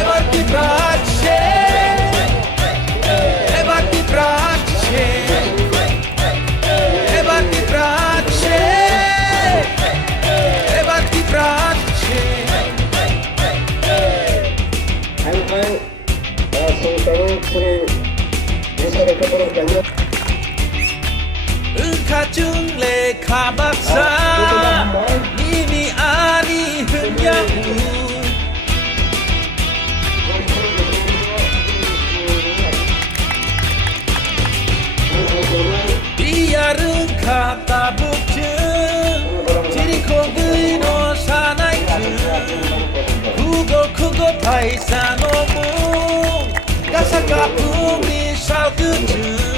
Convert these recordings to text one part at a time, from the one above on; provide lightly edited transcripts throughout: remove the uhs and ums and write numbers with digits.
এবার কি প্রাচ্ছে এবার কি প্রাচ্ছে এবার কি প্রাচ্ছে এবার কি প্রাচ্ছে 항상 성장을 우리 예산을 끝으로 가요. 가중 레카 박사 이미 아니 흔야우 비야른 카타 북증 지리코그이노 사나이트 구고 파이사노무 가사카 푸미 샬그증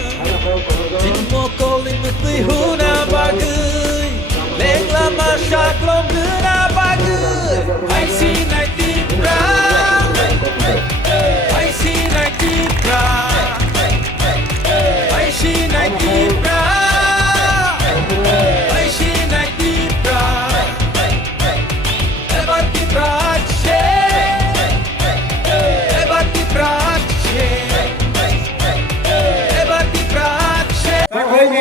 Jimokolin mesti huna bagai Lengla masyak lom guna bagai I see night deep brown I see night deep brown I see night deep brown I see night deep brown Ebat di prache Ebat di prache Ebat di prache 당연히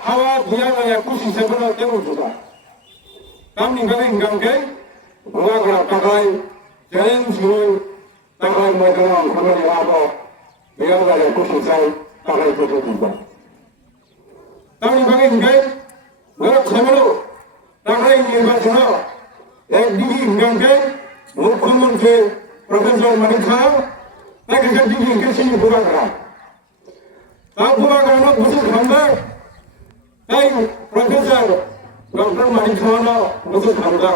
하와 부양의 구신 세분을 떼어주다. 남님과의 인간계, 무화과라 따가이, 전수의 따가이 모델을 그만이 하고, 부양의 구신 사이 따가이 떼어주다. 남님과의 인간, 너를 참으로 따가이 일반서나, 니기 인간계, 무코문계, 프로페서 마니카, 나그가 니기 인간신이 부각하라. Bukan musuh hamba, tapi Profesor Dr. Manikana musuh hamba.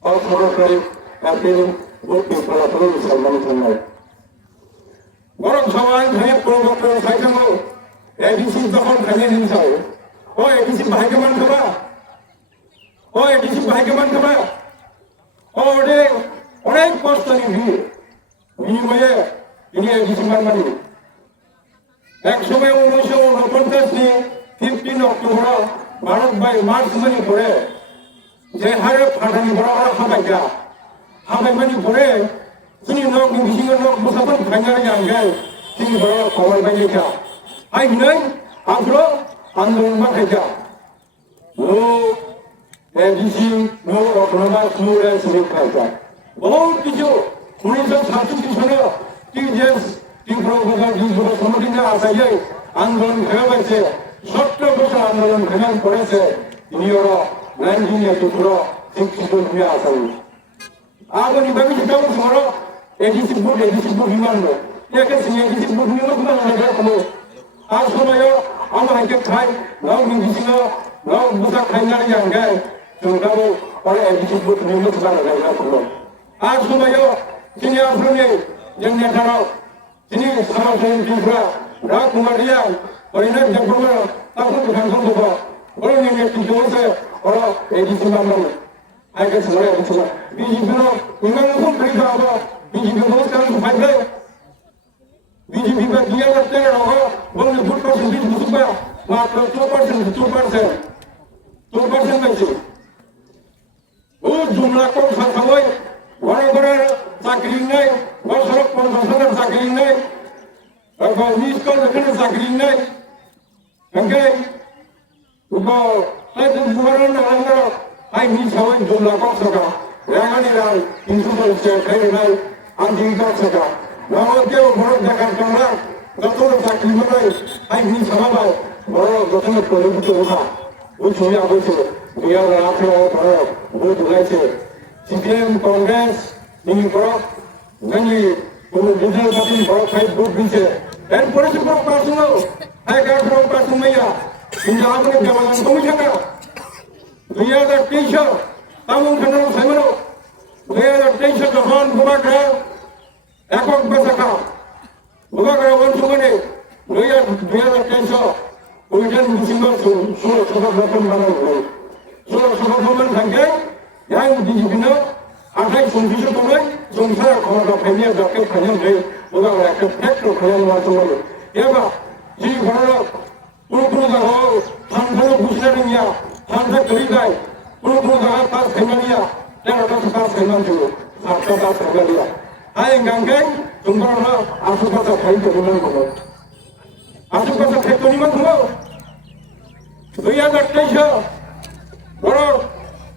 Orang kali tapi bukan salah satu Salman Khan. Orang kawan saya promotor saya kamu, edisi tahun kami ini saya. Oh edisi bagaimana kaba? Oh edisi bagaimana kaba? Oh orang poster ini mana? Ini edisi mana ini? একসময় 1949 15 October Bharat by March মানি পরে যে হারে ফাটানি বড় বড় হাবাই মানি পরে তিনি knock missing knock মুসাফর খাইনা যাঙ্গে তিনি বড় খবর বাইলে যা আই নাই আফ্রো আন্দোলন বাকাইজা ও এডিসি নো রকমা সুরে সুরে খাইজা বহুত কিছু 1967 সনে টিজেস আন্দোলন ঘেরা হয়েছে 70 বছর আন্দোলন ঘেরা করেছে তিনি ওরা 1984 শিক্ষিত হয়ে আসামি আগুনি ভাবি যেটাও ধরো এডিসি বোর্ড হিমান্ড একে এডিসি বোর্ড হিমান্ড না আর সময় আমার হাইকে খাই নাও মিছিল নাও বুঝা খাই না যাঙ্গে जोंगाबो ওরা এডিসি বোর্ড হিমান্ড জানা যায় না আর সময় তিনি আপনাকে जोंनि নেতারাও Ini sama saya juga, rak kumarian, orang ini jangan pernah takut dengan semua. Orang ini tinggal saya, orang edisi mana? Ayat semua edisi semua. Biji biru, tinggal pun kerja apa? Biji biru sekarang pakai. Biji biru dia kerja orang, orang itu persen biji busuk maka 2% masih. Oh jumlah kau sampai, orang চাকরি নাই বছর 50 চাকরি নাই আর নিষ্কল এখানে চাকরি নাই এঙ্গে উবা তাইতে বুড়ান না I নি সবাই জুমলা কসকা রাগানি রাই 350 খাই নাই আনজি কসকা নামকে বড় দেখার জন্য যত চাকরি নাই আই নি সবাই বড় যতন পরিবর্ত ওঠা ওই ছবি আবশ্যক বিয়ার রাখলো বড় ভোট লাইছে CPM Congress ini bro, nanti kalau bukan tapi bro saya buat bisa. Dan polisi bro personal, saya kan bro personal ya. Ini apa nih zaman kamu cakap? Dia ada t-shirt, kamu kenal saya bro. Dia ada t-shirt kawan bukan kerja, ekor besar. Bukan kerja orang cuma ni. Dia ada t-shirt, ujian musim baru, surat berapa mana? Surat berapa tangga? Yang di sini আঠাই সংখ্যিত তোমায় সংসার ক্ষমতা ফেলিয়ে যাকে ফেলেন যে ওরা একটা factor ফেলেন মাধ্যমে এবার যে ঘটনা কোনো জায়গা ঠান্ডা বুঝলে নিয়া ঠান্ডা তৈরি যায় কোনো জায়গায় তার ফেলে নিয়া তেরোটা তার ফেলান ছিল সাতটা তার ফেলে দিয়া 하행강갱 정부로나 아수가사 가입도 보는 거고 아수가사 패턴이만 그거 의아가 떼셔 뭐라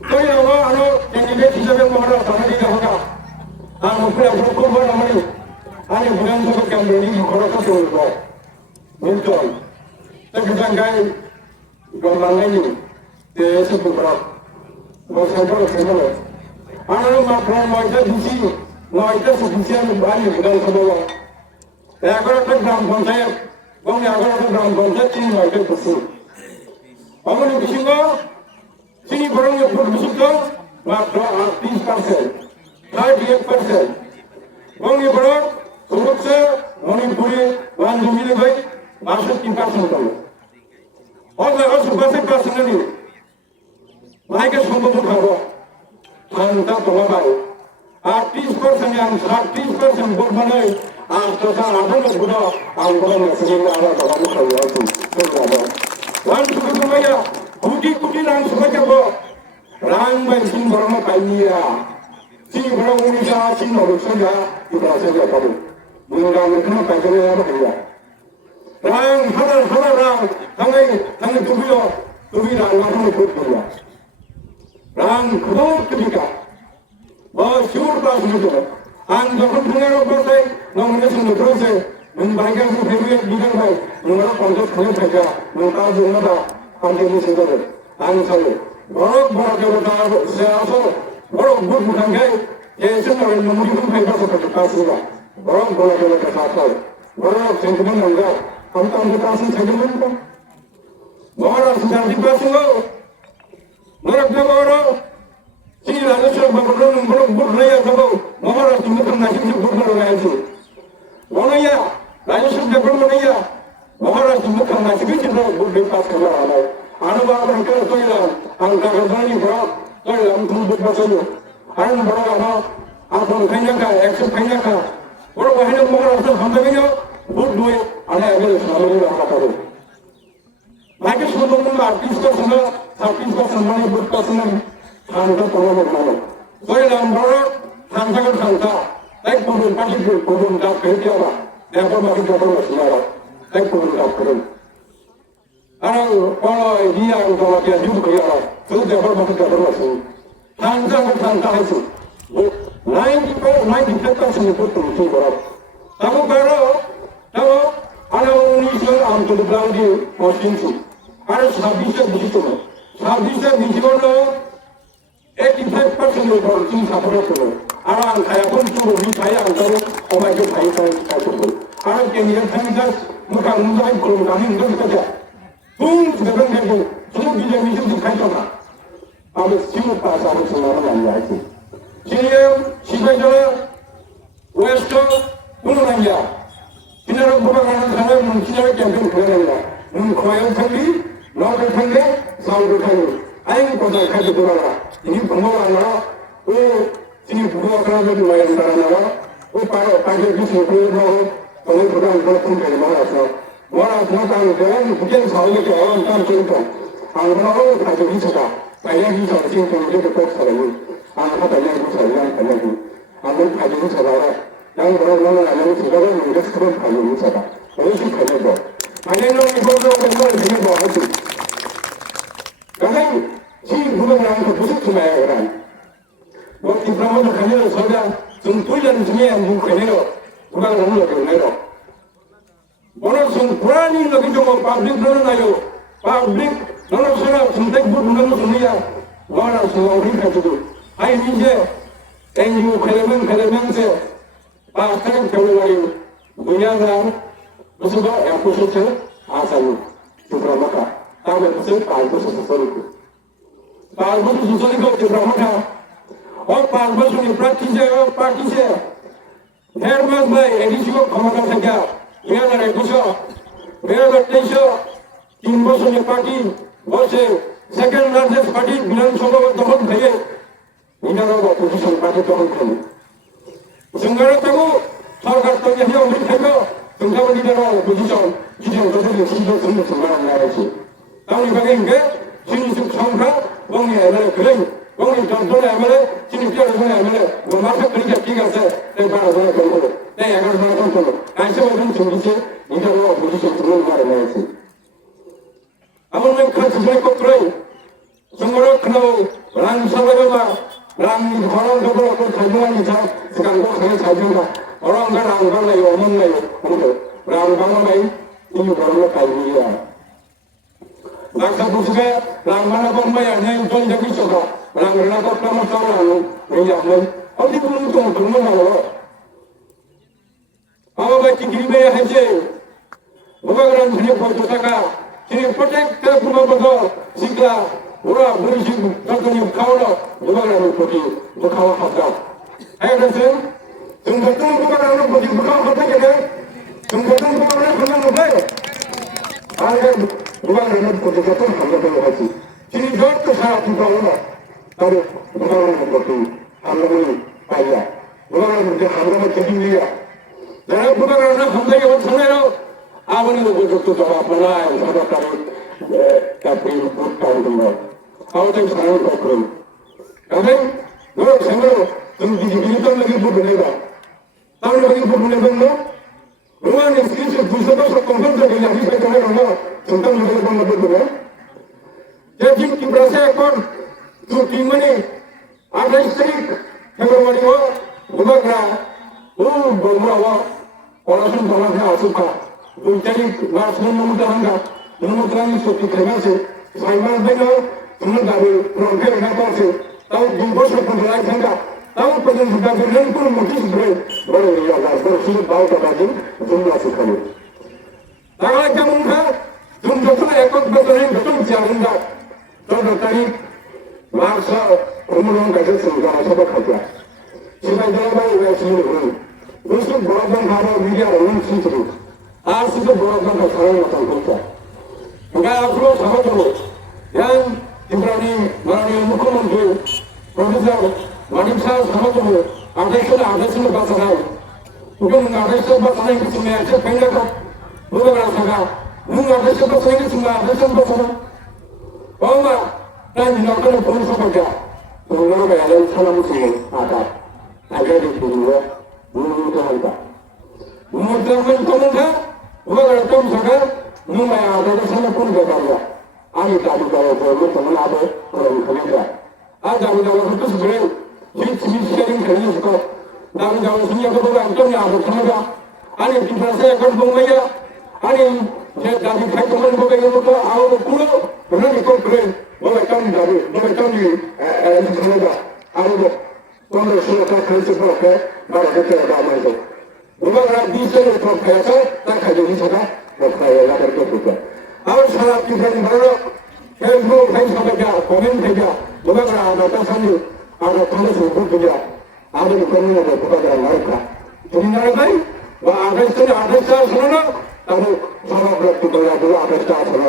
또이나와 아노 땡기게 지저병 뭐라 다나기가 하가 아무 그래 앞으로 꼼벌 나머리 아니 무난소속 경로니 걸어서 돌고 문전 때부장가이 이것만내니 대에서 부끄러 뭐 생각을 생각을 아노는 막 그런 뭐이다 비시 뭐이다 수비시하는 많이 무난소속 야그렇게 그런 본사에 뭐 야그렇게 그런 본사 찐이 뭐이다 부시 어머니 비신 거 sini barang yang berbesar maka 30%, 38%. Orang yang berat, sebutnya Manipuri, Wanjumi lebih masuk 3%. Orang yang sebesar persen ini, mereka semua berkata, anda terlambat. 30% yang 30% berbanai, atau sangat banyak budak, anggaran yang segera ada dalam kerajaan itu. Wan suku maya. Kuti lang sebagai apa? Lang bensin barang apa ini ya? Si barang Indonesia, si Malaysia saja kita saja tahu. Mungkin mereka pakai apa dia? Lang hal lang, hangai tubi lang orang ikut dia. Lang kau ketika, syur pas itu. Ang jangan punya orang saya, namanya semua terus saya. Membayar sebagai bukan baik. Mengarah konsep kalian saja, mengkaji mana. pandemi sekarang, angsa, orang orang seasa, orang bukan gay, yang sekarang memiliki mereka seperti kasihlah, orang kesasar, orang sentimen enggak, tentang kasih sentimen kan, orang sedang dipasung, mereka orang, si lalu sebab belum berlaya sebab, orang timur nasi sebab berlaya sih, orang ya, lalu sebab belum berlaya. Orang semua kan masih bisa berlepas ke mana. Anak bapa kita tu ialah angka kerjanya berat, tu ialah untuk berbahasa. Anak bapa anak, apa kaya ka, ekspor kaya ka. Orang bahagia orang tu hamilnya, berdua anak ada selama ini anak baru. Lagi sebelum artis tu semua berpasangan, angka orang bermain. Tu ialah orang angka, baik pun tak kerja apa, dia pun masih kerja semua. Saya pun tak keren. Kalau dia kalau dia juga ya, sudah berapa masuk. Tangga itu. Lain kita semua betul betul. Tahu ada Indonesia ambil belang di mesin itu. Ada habisnya begitu. Habisnya begitu. 85% orang ini sahaja tu. Ada saya pun suruh saya antara orang itu saya tu. Ada yang tanya bukan mungkin kalau kami enggak saja. Pun sekarang dia semua bila itu kaya lah. Amat siapa pasal semua orang yang itu. Jadi siapa West pun orang ya. Kita orang bukan orang sana mungkin ada campaign kerana ya. Mungkin kali, lalu kali, sahur kali. Aing pasal kaya tu orang. Ini pengawalan lah. Sini bukan kerana tu layan kerana lah. Pagi itu semua kalau orang pun dari mana sahaja, orang orang orang bukan sahaja ke orang tam cinta, orang pada bicara, banyak bicara cinta itu dekat sekali, orang banyak bicara banyak, orang pada bicara orang, yang orang yang sekarang mereka sekarang pada bicara, orang sih pada buat, banyak orang itu orang dia buat itu, kadang si bukan orang itu busuk cuma orang, waktu pertama kali sahaja, sentuhan semua yang bukan itu. Bukan orang lagi nero. Orang semprani lagi cuma public orang ayo. Public orang sana sentek buat orang dunia. Orang semua orang itu. Hai ni je. NGO kelemen se. Pasal kalau lagi dunia orang. Maksudnya yang khusus asal. Cuma maka. Tahu betul kalau sesuatu itu. Kalau sesuatu itu cuma maka. Oh kalau sesuatu praktis. Hermas baik, edisi kau kamakan saja. Ia ada ekosio, ia ada tesio. 3 বছরের parti, বসে second largest party বিধানসভা তখন থেকে ইনারা opposition party তখন থেকে। সঙ্গে থাকো সরকার তো যে অনেক থাকো, তোমরা ইনারা অপোজিশন ইজন তাদের সিদ্ধান্ত সঙ্গে সঙ্গে আছে। তাহলে বাকি ইনকে সিনিসুক সংখ্যা বঙ্গে এরা করে 거기 전선에 하면은 진입자로서에 하면은 뭐 마사 그리게 뛰가서 내가 전에 걸고 내 약을 전에 걸고 안심을 준비시 이대로 보시죠 들어오는 말을 해야지 아무튼 그 주변에 꼭 그래 정말로 그나마 랑 사회가 랑 화랑 더불어 그 가정한 이상 시간도 그냥 자주가 orang kan anggar lagi omong lagi untuk rangkang lagi ini baru kali ya langkah busga lang mana pun bayar yang tuan jadi coba lang rela kau kamu tahu lang minyak lagi apa itu untuk mana lo apa baca kiri bayar aja bukan orang punya foto taka kiri protect terpuruk betul sikla orang berisik terkini kau lo bukan orang pergi bukan apa ayo dasar 정보통 보관하는 거지 누가 어떻게 돼? 정보통 보관하는 그런 거 돼? 아예 보관하는 것도 좀 감정적으로 하지. 지금 저것도 사람 보관하나? 나도 보관하는 것도 감정이 아니야. 보관하는 게 감정의 책임이야. 내가 보관하는 감정이 엄청나요. 아버님도 그것도 좀 아프나 사다까지 까불이 못 가는 거. 아버님 사랑을 꼭 그럼. 그다음에 너는 생각으로 좀 비기비기 떨리게 보내봐. Tahun lagi berbulan bulan, rumah ni sekitar 200 kompon jadi yang kita kena rumah tentang berbulan berbulan. Jadi kita berasa ekor tu kini ni ada istrik Februari bukan berbulan orang semua orang yang suka. Jadi langsung memudarkan, memudarkan seperti kerana saya benar benar dari program yang kau tahu jumpa seperti lain sangat. Tahu pada sudah berlalu pun mungkin baru dia lalu sudah bawa ke baju jumlah sekali. Kalau kamu dah jumlah tu ekor berjalan betul jalan dah. Kalau tadi masa umurnya kerja sudah sebab kerja. Sudah jalan baru sini pun. Usut beradaan kalau media orang sini. Sudah beradaan kalau sekarang macam kerja. Enggak aku sama dulu. Yang Ibrani mana mukum tu Profesor Wadim saya sama tu, ada sudah bahasa lain. Bukan ada sudah bahasa lain itu semua ada pengen kau, bukan bahasa kau. Bukan ada sudah bahasa lain semua ada sudah bahasa lain. Oh mak, dan nak kena pun sahaja. Orang bayar yang salam semua ada di sini. Bukan ada. Bukan kamu dah, bukan ada kamu sekarang. Bukan ada salam pun berkaya. Ani tadi kalau boleh teman ada orang kerja. Ada orang itu sebenarnya. Jadi sering kerja suka. Dan jauh sini aku orang tu ni ada tenaga. Ani kita saya akan bunganya. Ani saya dari kai teman bunganya itu awak pulau. Benar ikut keren. Boleh kami dari, boleh kami tenaga. Awak kalau sudah kerja seperti baru kita ada macam itu. Bukan orang bisa itu kerja tak kerja di sana. Berkaya lah berkerja. Awak salah kita ni baru. Facebook, Facebook saja, komen saja. Bukan orang ada tak sandi. Ada tulis buku dia, ada bukan ada bukan ada mereka. Jadi mereka, wah ada istilah ada istilah sana, tapi sama berarti kalau ada istilah sana.